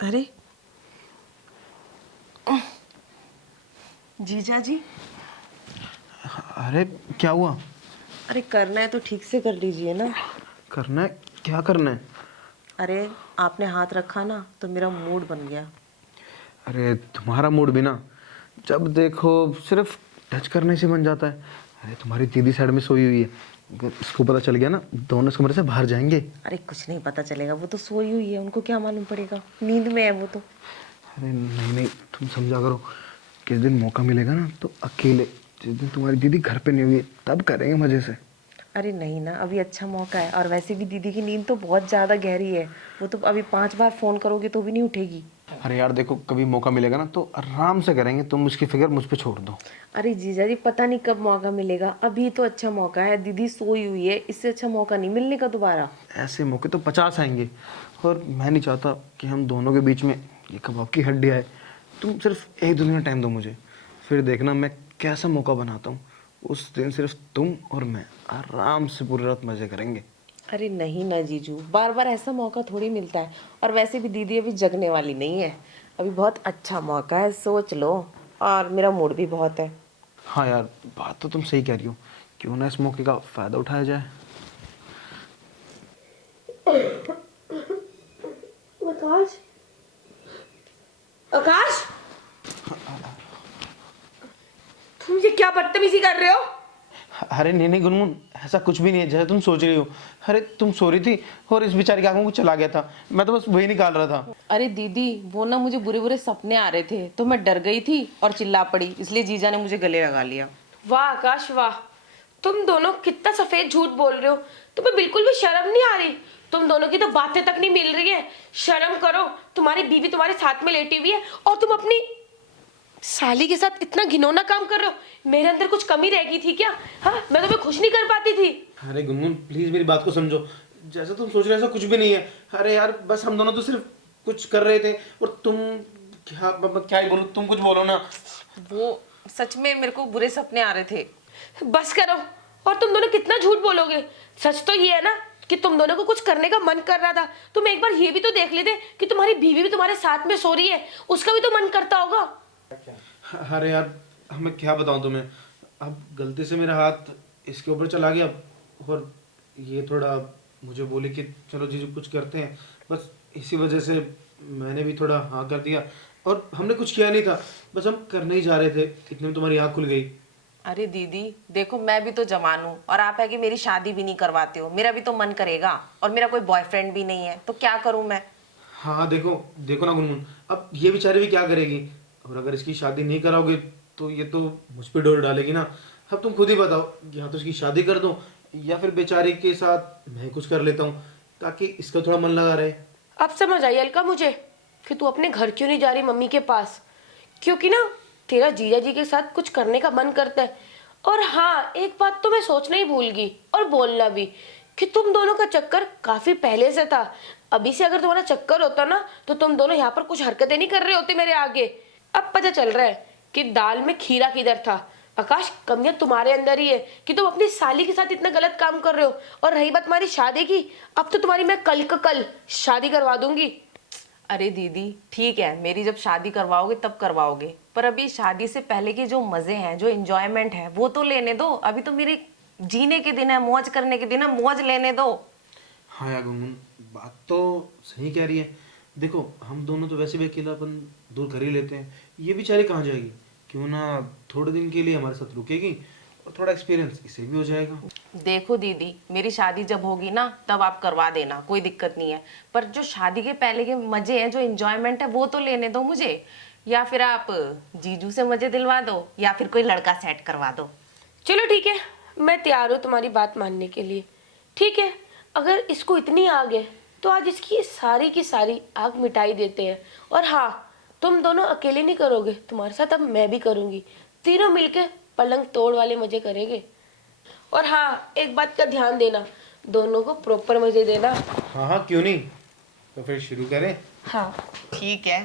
अरे जीजा जी। अरे क्या हुआ? अरे करना है तो ठीक से कर लीजिए ना। करना है? क्या करना है? अरे आपने हाथ रखा ना तो मेरा मूड बन गया। अरे तुम्हारा मूड भी ना, जब देखो सिर्फ टच करने से बन जाता है। अरे तुम्हारी दीदी साइड में सोई हुई है, अगर इसको पता चल गया ना दोनों इस कमरे से बाहर जाएंगे। अरे कुछ नहीं पता चलेगा, वो तो सोई हुई है, उनको क्या मालूम पड़ेगा, नींद में है वो तो। अरे नहीं नहीं, तुम समझा करो। किस दिन मौका मिलेगा ना तो अकेले, जिस दिन तुम्हारी दीदी घर पे नहीं हुई तब करेंगे मजे से। अरे नहीं ना, अभी अच्छा मौका है, और वैसे भी दीदी की नींद तो बहुत ज़्यादा गहरी है। वो तो अभी 5 बार फ़ोन करोगे तो भी नहीं उठेगी। अरे यार देखो, कभी मौका मिलेगा ना तो आराम से करेंगे, तुम उसकी फिक्र मुझ पे छोड़ दो। अरे जीजा जी, पता नहीं कब मौका मिलेगा, अभी तो अच्छा मौका है, दीदी सोई हुई है, इससे अच्छा मौका नहीं मिलने का दोबारा। ऐसे मौके तो 50 आएंगे, और मैं नहीं चाहता कि हम दोनों के बीच में ये कबाब की हड्डी आए। तुम सिर्फ 1-2 दिन टाइम दो मुझे, फिर देखना मैं कैसा मौका बनाता हूँ। उस दिन सिर्फ तुम और मैं आराम से पूरी रात मजे करेंगे। अरे नहीं ना जीजू, बार बार ऐसा मौका थोड़ी मिलता है, और वैसे भी दीदी अभी जगने वाली नहीं है, अभी बहुत अच्छा मौका है, सोच लो। और मेरा मूड भी बहुत है। हाँ यार, बात तो तुम सही कह रही हो, क्यों ना इस मौके का फ़ायदा उठाया जाए। आकाश, आकाश, तुम ये क्या बदतमीजी कर रहे हो? अरे नहीं नहीं गुनगुन, ऐसा कुछ भी नहीं है जैसा तुम सोच रही हो। अरे तुम सो रही थी और इस बेचारे की आंखों को चला गया था, मैं तो बस वही निकाल रहा था। अरे दीदी, वो ना मुझे बुरे बुरे सपने आ रहे थे तो मैं डर गई थी और चिल्ला पड़ी, इसलिए जीजा ने मुझे गले लगा लिया। वाह आकाश वाह, तुम दोनों कितना सफेद झूठ बोल रहे हो। तुम्हें बिल्कुल भी शर्म नहीं आ रही? तुम दोनों की तो बातें तक नहीं मिल रही है। शर्म करो, तुम्हारी बीवी तुम्हारे साथ में लेटी हुई है और तुम अपनी साली के साथ इतना घिनौना काम कर रहे हो। मेरे अंदर कुछ कमी रह गई थी क्या? हाँ, मैं तुम्हें खुश नहीं कर पाती थी। अरे गुनगुन प्लीज मेरी बात को समझो, जैसा तुम सोच रहे हो ऐसा कुछ भी नहीं है। अरे यार बस हम दोनों तो सिर्फ कुछ कर रहे थे, और तुम क्या ही बोलूं, तुम कुछ बोलो ना। वो सच में मेरे को बुरे सपने आ रहे थे। बस करो। और तुम दोनों कितना झूठ बोलोगे? सच तो ये है ना कि तुम दोनों को कुछ करने का मन कर रहा था। तुम एक बार ये भी तो देख लेते कि तुम्हारी बीवी भी तुम्हारे साथ में सो रही है, उसका भी तो मन करता होगा। अरे यार मैं क्या बताऊं तुम्हें, अब गलती से मेरा हाथ इसके ऊपर चला गया, और ये थोड़ा मुझे बोले कि चलो जीजू कुछ करते हैं, बस इसी वजह से मैंने भी थोड़ा हाँ कर दिया। और हमने कुछ किया नहीं था, बस हम करने ही जा रहे थे, इतने में तुम्हारी आँख खुल गई। अरे दीदी देखो, मैं भी तो जवान हूँ, और आप है कि मेरी शादी भी नहीं करवाते हो। मेरा भी तो मन करेगा, और मेरा कोई बॉयफ्रेंड भी नहीं है, तो क्या करूँ मैं? हाँ देखो देखो ना गुनगुन, अब ये बेचारी भी क्या करेगी, और अगर इसकी शादी नहीं कराओगे तो ये तो मुझ पे डोर डालेगी ना। अब तुम खुद ही बताओ, या तो इसकी शादी कर दो, या फिर बेचारी के साथ मैं कुछ कर लेता हूँ ताकि इसका थोड़ा मन लगा रहे। अब समझ आई अलका मुझे कि तू अपने घर क्यों नहीं जा रही मम्मी के पास। क्योंकि ना तेरा जीजा जी के साथ कुछ करने का मन करता है। और हाँ, एक बात तो मैं सोचना ही भूल गई और बोलना भी, कि तुम दोनों का चक्कर काफी पहले से था। अभी से अगर तुम्हारा चक्कर होता ना तो तुम दोनों यहाँ पर कुछ हरकतें नहीं कर रहे होते मेरे आगे। अब पता चल रहा है कि दाल में खीरा किधर था। आकाश, कमियां तुम्हारे अंदर ही है कि तुम अपनी साली के साथ इतना गलत काम कर रहे हो। और रही बात तुम्हारी शादी की, अब तो तुम्हारी मैं कल का कल शादी करवा दूंगी। अरे दीदी ठीक है, मेरी जब शादी करवाओगे तब करवाओगे, पर अभी शादी से पहले के जो मजे हैं, जो एंजॉयमेंट है, वो तो लेने दो। अभी तो मेरे जीने के दिन है, मौज करने के दिन है, मौज लेने दो। हाँ यार गुनगुन, बात तो सही कह रही है। देखो हम दोनों तो वैसे भी अकेलापन दूर कर ही लेते हैं, ये बेचारी कहाँ जाएगी, क्यों ना थोड़े दिन के लिए हमारे साथ रुकेगी, और थोड़ा एक्सपीरियंस इसे भी हो जाएगा। देखो दीदी, मेरी शादी जब होगी ना तब आप करवा देना, कोई दिक्कत नहीं है, पर जो शादी के पहले के मजे हैं, जो एंजॉयमेंट है, वो तो लेने दो मुझे। या फिर आप जीजू से मजे दिलवा दो, या फिर कोई लड़का सेट करवा दो। चलो ठीक है, मैं तैयार हूँ तुम्हारी बात मानने के लिए। ठीक है, अगर इसको इतनी आग है तो आज इसकी ये सारी की सारी आग मिटाई देते हैं। और हाँ, तुम दोनों अकेले नहीं करोगे, तुम्हारे साथ अब मैं भी करूँगी। तीनों मिलके पलंग तोड़ वाले मजे करेंगे। और हाँ, एक बात का ध्यान देना, दोनों को प्रॉपर मजे देना। हाँ हाँ क्यों नहीं, तो फिर शुरू करें। हाँ ठीक है।